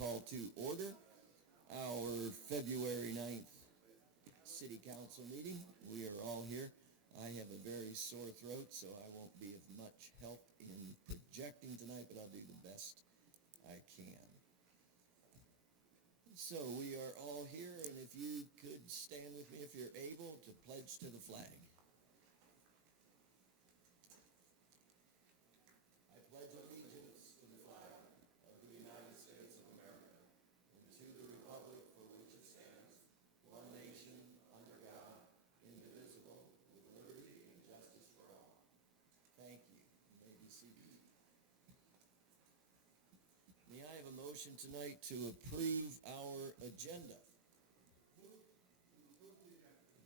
call to order our February 9th City Council meeting. We are all here. I have a very sore throat, so I won't be of much help in projecting tonight, but I'll do the best I can. So we are all here, and if you could stand with me if you're able to pledge to the flag. I pledge allegiance to the flag of the United States of America and to the republic for which it stands, one nation, under God, indivisible, with liberty and justice for all. Thank you. You may be seated. May I have a motion tonight to approve our agenda?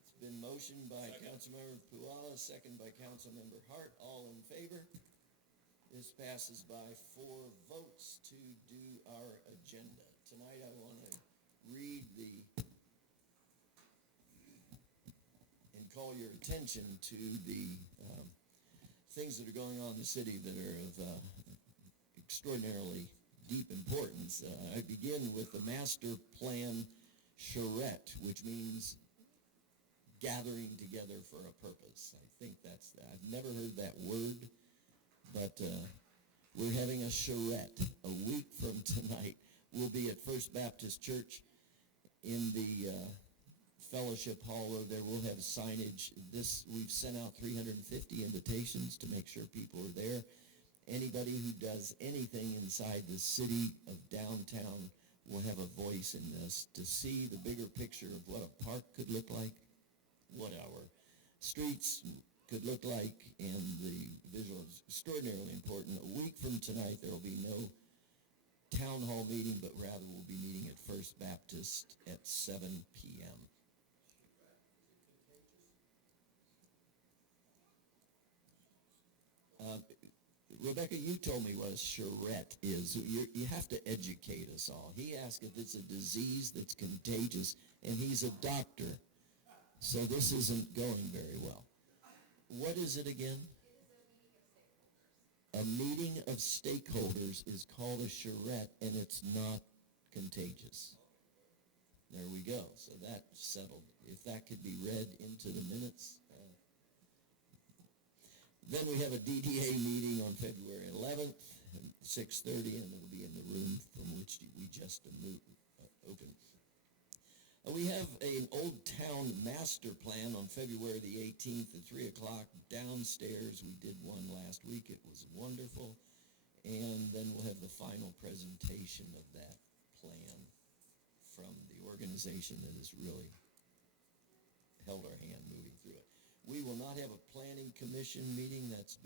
It's been motioned by Councilmember Puala, second by Councilmember Hart. All in favor? This passes by 4 votes to do our agenda. Tonight I want to read and call your attention to the things that are going on in the city that are of extraordinarily deep importance. I begin with the master plan charrette, which means gathering together for a purpose. I think I've never heard that word, but we're having a charrette a week from tonight. We'll be at First Baptist Church in the fellowship hall over there. We'll have signage. We've sent out 350 invitations to make sure people are there. Anybody who does anything inside the city of downtown will have a voice in this to see the bigger picture of what a park could look like, what our streets could look like, and the visual is extraordinarily important. A week from tonight, there will be no town hall meeting, but rather we'll be meeting at First Baptist at 7 p.m. Rebecca, you told me what a charrette is. You have to educate us all. He asked if it's a disease that's contagious, and he's a doctor, so this isn't going very well. What is it again? It is a meeting of stakeholders. A meeting of stakeholders is called a charrette, and it's not contagious. There we go. So that's settled. If that could be read into the minutes. Then we have a DDA meeting on February 11th at 6:30, and it'll be in the room from which we just opened. We have an Old Town master plan on February the 18th at 3 o'clock downstairs. We did one last week. It was wonderful. And then we'll have the final presentation of that plan from the organization that has really held our hand moving through it. We will not have a planning commission meeting. It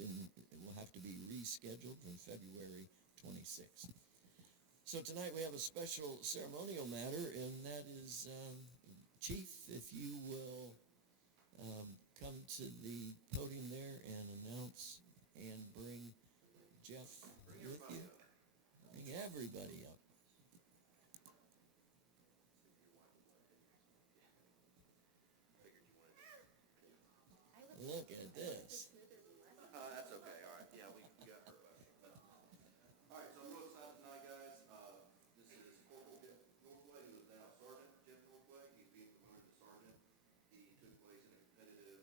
will have to be rescheduled from February 26th. So tonight we have a special ceremonial matter, and that is, Chief, if you will come to the podium there and announce and bring Jeff with you. Bring everybody up. Look at this. That's okay. All right. Yeah, we got her. All right. So I'm real excited tonight, guys. This is Corporal Jeff Northway, who is now Sergeant Jeff Northway. He's being promoted to sergeant. He took place in a competitive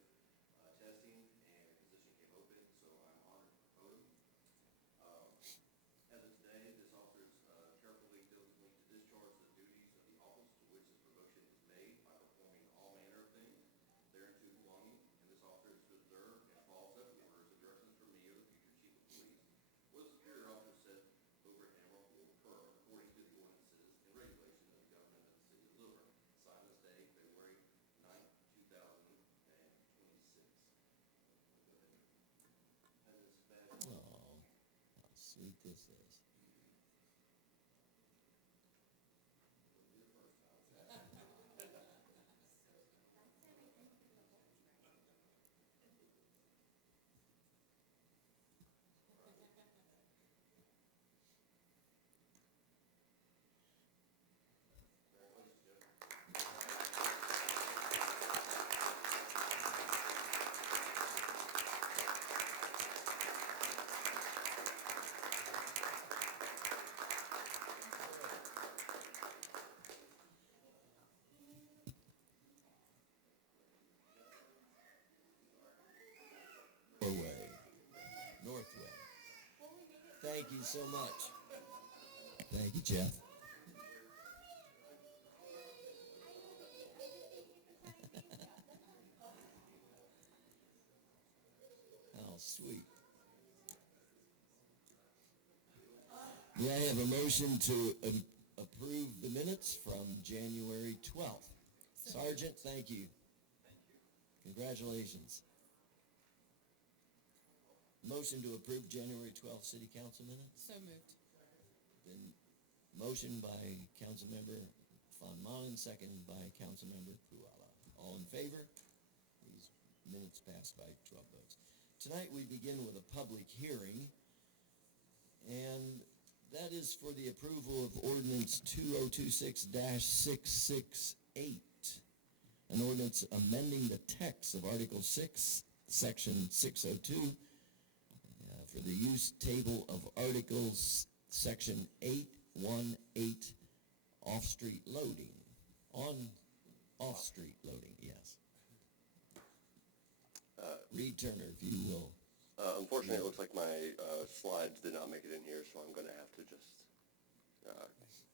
testing, and the position came open. So I'm honored to promote him. As of today, this officer is Thank you so much. Thank you, Jeff. Oh, sweet. May I have a motion to approve the minutes from January 12th? Sergeant, thank you. Congratulations. Motion to approve January 12th City Council minutes? So moved. Then motion by Councilmember Von Manen, second by Councilmember Puala. All in favor? These minutes passed by 12 votes. Tonight we begin with a public hearing, and that is for the approval of ordinance 2026-668, an ordinance amending the text of Article 6, Section 602, for the use table of Articles, Section 818, off-street loading. Off-street loading, yes. Reed Turner, if you will. Unfortunately, it looks like my slides did not make it in here, so I'm going to have to just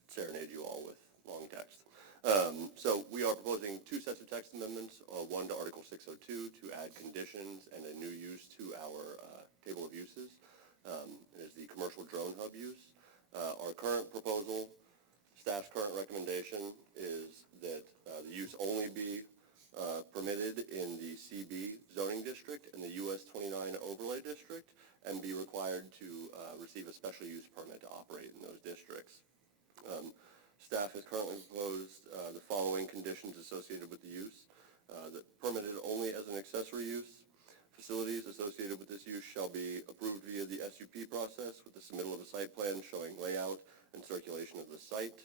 serenade you all with long text. So we are proposing two sets of text amendments, one to Article 602 to add conditions and a new use to our table of uses. It is the commercial drone hub use. Our current proposal, staff's current recommendation is that the use only be permitted in the CB zoning district and the US 29 overlay district, and be required to receive a special use permit to operate in those districts. Staff has currently proposed the following conditions associated with the use. That permitted only as an accessory use. Facilities associated with this use shall be approved via the SUP process with the submittal of a site plan showing layout and circulation of the site.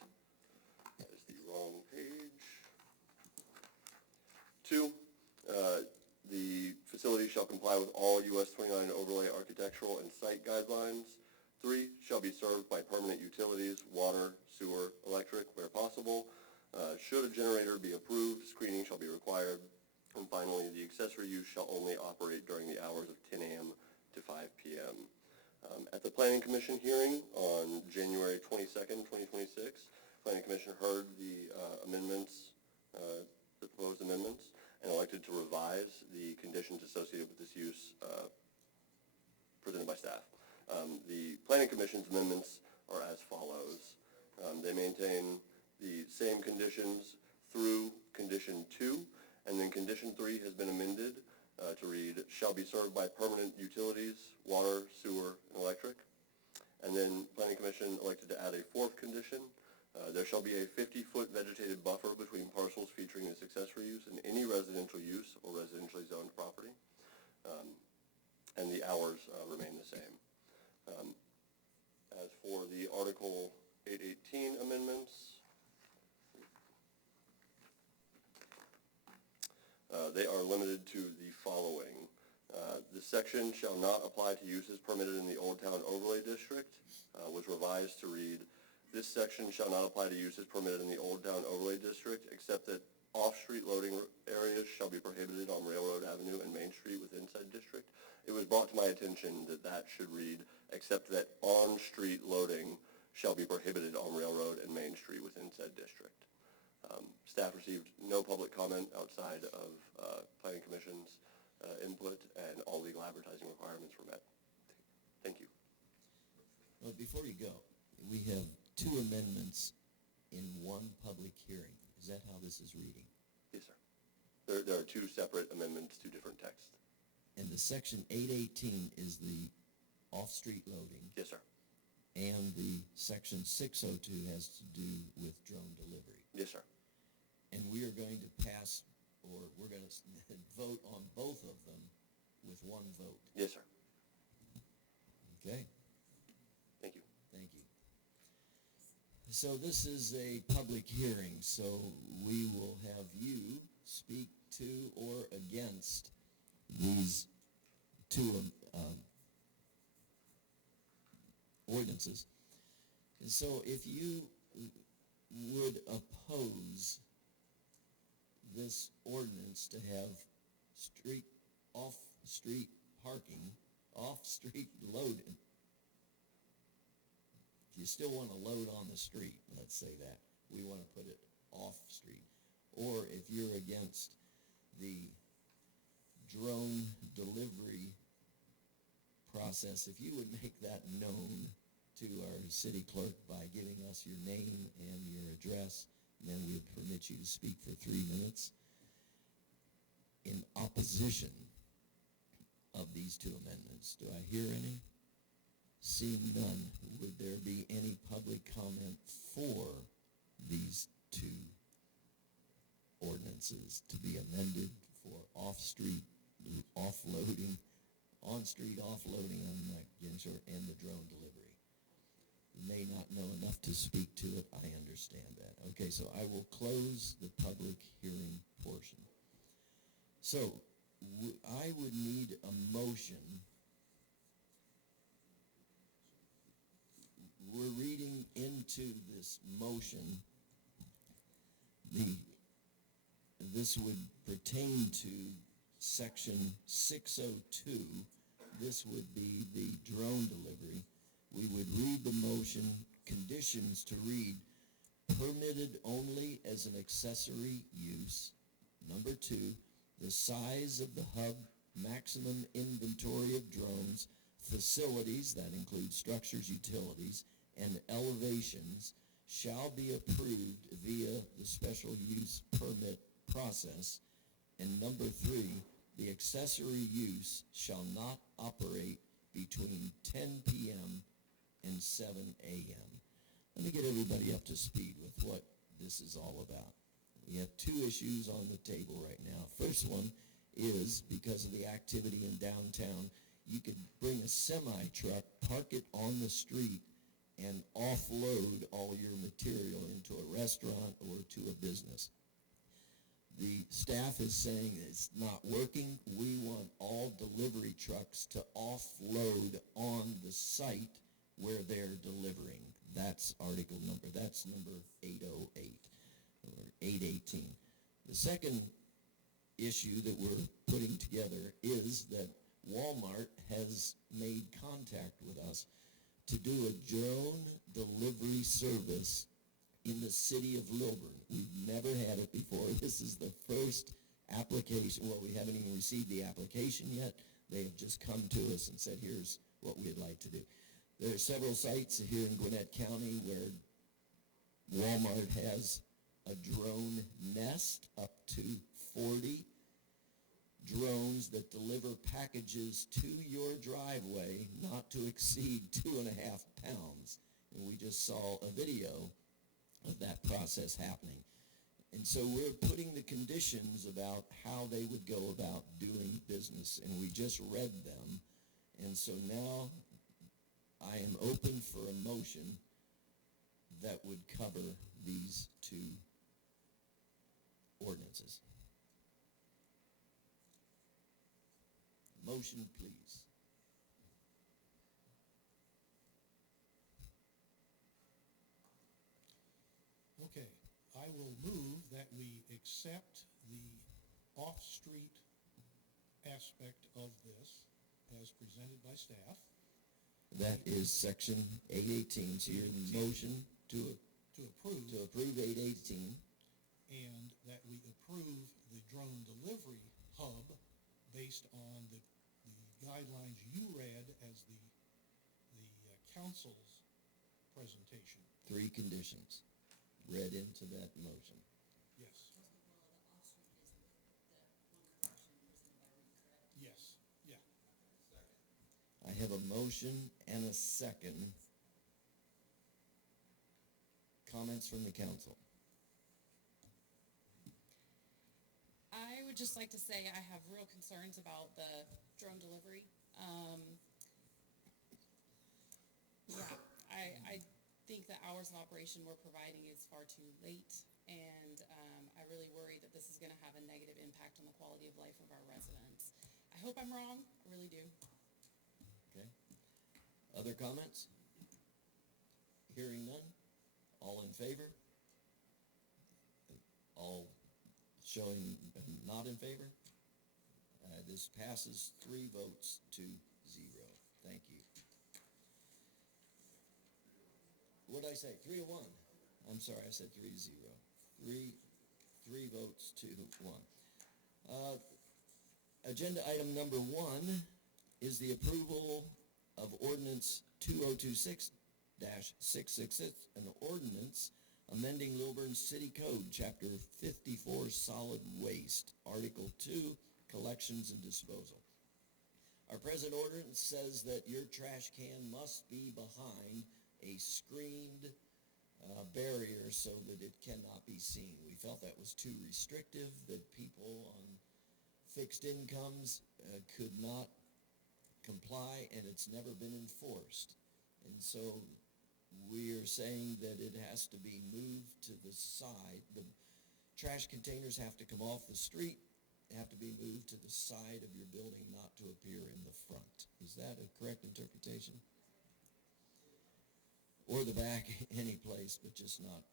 That is the wrong page. 2, the facility shall comply with all US 29 overlay architectural and site guidelines. 3, shall be served by permanent utilities, water, sewer, electric, where possible. Should a generator be approved, screening shall be required. And finally, the accessory use shall only operate during the hours of 10 a.m. to 5 p.m. At the Planning Commission hearing on January 22nd, 2026, Planning Commission heard the amendments, the proposed amendments, and elected to revise the conditions associated with this use presented by staff. The Planning Commission's amendments are as follows. They maintain the same conditions through Condition 2, and then Condition 3 has been amended to read, shall be served by permanent utilities, water, sewer, and electric. And then Planning Commission elected to add a fourth condition. There shall be a 50-foot vegetated buffer between parcels featuring this accessory use and any residential use or residentially zoned property. And the hours remain the same. As for the Article 818 amendments, they are limited to the following. The section shall not apply to uses permitted in the Old Town Overlay District, was revised to read, this section shall not apply to uses permitted in the Old Town Overlay District, except that off-street loading areas shall be prohibited on Railroad Avenue and Main Street within said district. It was brought to my attention that that should read, except that on-street loading shall be prohibited on Railroad and Main Street within said district. Staff received no public comment outside of Planning Commission's input, and all legal advertising requirements were met. Thank you. Well, before you go, we have two amendments in one public hearing. Is that how this is reading? Yes, sir. There are two separate amendments to different texts. And the section 818 is the off-street loading. Yes, sir. And the section 602 has to do with drone delivery. Yes, sir. And we are going to pass, or we're going to vote on both of them with one vote. Yes, sir. Okay? Thank you. Thank you. So this is a public hearing, so we will have you speak to or against these two ordinances. And so if you would oppose this ordinance to have off-street parking, off-street loading, if you still want to load on the street, let's say that, we want to put it off-street. Or if you're against the drone delivery process, if you would make that known to our city clerk by giving us your name and your address, then we would permit you to speak for 3 minutes. In opposition of these two amendments, do I hear any? Seeing none, would there be any public comment for these two ordinances to be amended for off-street offloading, on-street offloading on Ginshore and the drone delivery? You may not know enough to speak to it. I understand that. Okay, so I will close the public hearing portion. So I would need a motion. We're reading into this motion. This would pertain to section 602. This would be the drone delivery. We would read the motion, conditions to read, permitted only as an accessory use. Number 2, the size of the hub, maximum inventory of drones, facilities, that includes structures, utilities, and elevations, shall be approved via the special use permit process. And number 3, the accessory use shall not operate between 10 p.m. and 7 a.m. Let me get everybody up to speed with what this is all about. We have 2 issues on the table right now. First one is, because of the activity in downtown, you could bring a semi-truck, park it on the street, and offload all your material into a restaurant or to a business. The staff is saying it's not working. We want all delivery trucks to offload on the site where they're delivering. That's article number, that's number 808 or 818. The second issue that we're putting together is that Walmart has made contact with us to do a drone delivery service in the city of Lilburn. We've never had it before. This is the first application. Well, we haven't even received the application yet. They have just come to us and said, here's what we'd like to do. There are several sites here in Gwinnett County where Walmart has a drone nest, up to 40 drones that deliver packages to your driveway not to exceed 2.5 pounds. And we just saw a video of that process happening. And so we're putting the conditions about how they would go about doing business, and we just read them. And so now I am open for a motion that would cover these 2 ordinances. Motion, please. Okay, I will move that we accept the off-street aspect of this as presented by staff. That is section 818. So your motion to approve 818. And that we approve the drone delivery hub based on the guidelines you read as the council's presentation. 3 conditions read into that motion. Yes. Yes, yeah. I have a motion and a second. Comments from the council? I would just like to say I have real concerns about the drone delivery. I think the hours of operation we're providing is far too late, and I really worry that this is going to have a negative impact on the quality of life of our residents. I hope I'm wrong. I really do. Okay. Other comments? Hearing none? All in favor? All showing not in favor? This passes 3 votes to 0. Thank you. what'd I say, 3-1? I'm sorry, I said 3-0. Three votes to 1. Agenda item number 1 is the approval of ordinance 2026-666, an ordinance amending Lilburn City Code, Chapter 54, Solid Waste, Article 2, Collections and Disposal. Our present ordinance says that your trash can must be behind a screened barrier so that it cannot be seen. We felt that was too restrictive, that people on fixed incomes could not comply, and it's never been enforced. And so we are saying that it has to be moved to the side. The trash containers have to come off the street. They have to be moved to the side of your building, not to appear in the front. Is that a correct interpretation? Or the back, any place, but just not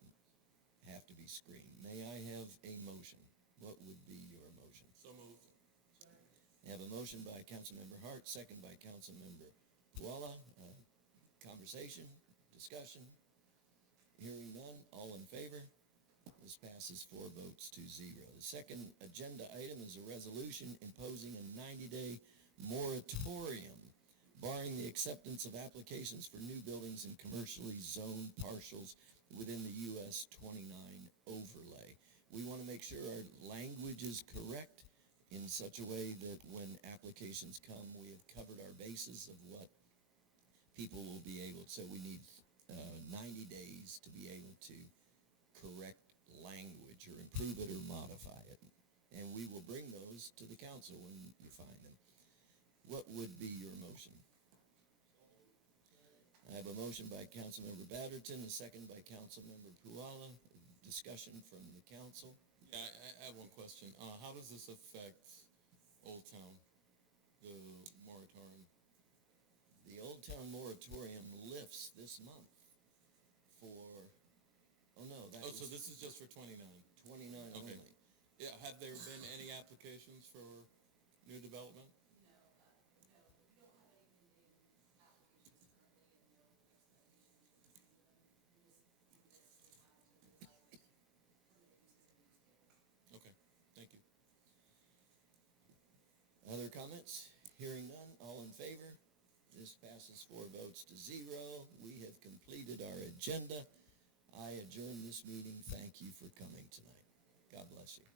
have to be screened. May I have a motion? What would be your motion? So moved. I have a motion by Councilmember Hart, second by Councilmember Puala. Conversation, discussion, hearing none, all in favor? This passes 4 votes to 0. The second agenda item is a resolution imposing a 90-day moratorium barring the acceptance of applications for new buildings and commercially zoned parcels within the US 29 overlay. We want to make sure our language is correct in such a way that when applications come, we have covered our bases of what people will be able to. So we need 90 days to be able to correct language or improve it or modify it. And we will bring those to the council when you find them. What would be your motion? I have a motion by Councilmember Batterton, a second by Councilmember Puala. Discussion from the council. Yeah, I have one question. How does this affect Old Town, the moratorium? The Old Town moratorium lifts this month for, So this is just for 29? 29 Okay. only. Yeah, have there been any applications for new development? Okay, thank you. Other comments? Hearing none, all in favor? This passes 4 votes to 0. We have completed our agenda. I adjourn this meeting. Thank you for coming tonight. God bless you.